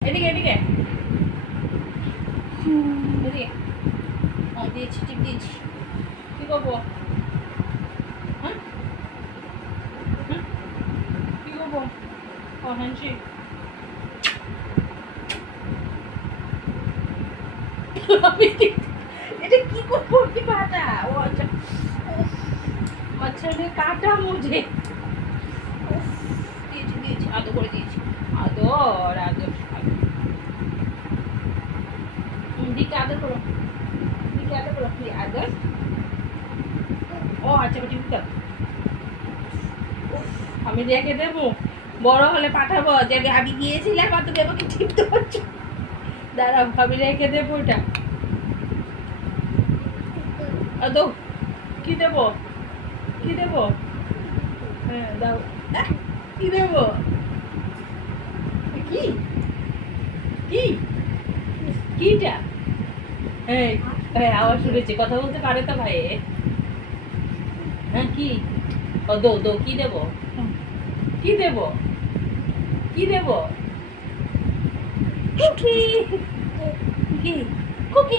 এদিকে এদিকে এদিকে দিয়েছি ঠিক দিয়েছি কি করবো হ্যাঁ কি করবো ও হ্যান্ডশেক এটা কি করবো কি কাটা ও আচ্ছা আচ্ছা এটা কাটা মুঝে দিয়েছি দিয়েছি আদর করে দিয়েছি আদর আদর দিকে আদর করো দিকে আদর করো আদর ও আচ্ছা ঠিক আছে আমি রেখে দেবো বড় হলে পাঠাবো যে আমি গিয়েছিলাম আর তুমি আমাকে টিপতে পারছো দাঁড়া ভাবি রেখে দেবো ওটা তো কি দেবো কি দেবো হ্যাঁ দাও কি দেবো কি কি কিটা হ্যাঁ হ্যাঁ আওয়াজ শুনেছি কথা বলতে পারে তো ভাই হ্যাঁ কি ও দো দো কি দেবো কি দেবো কি দেবো কুকি কি কুকি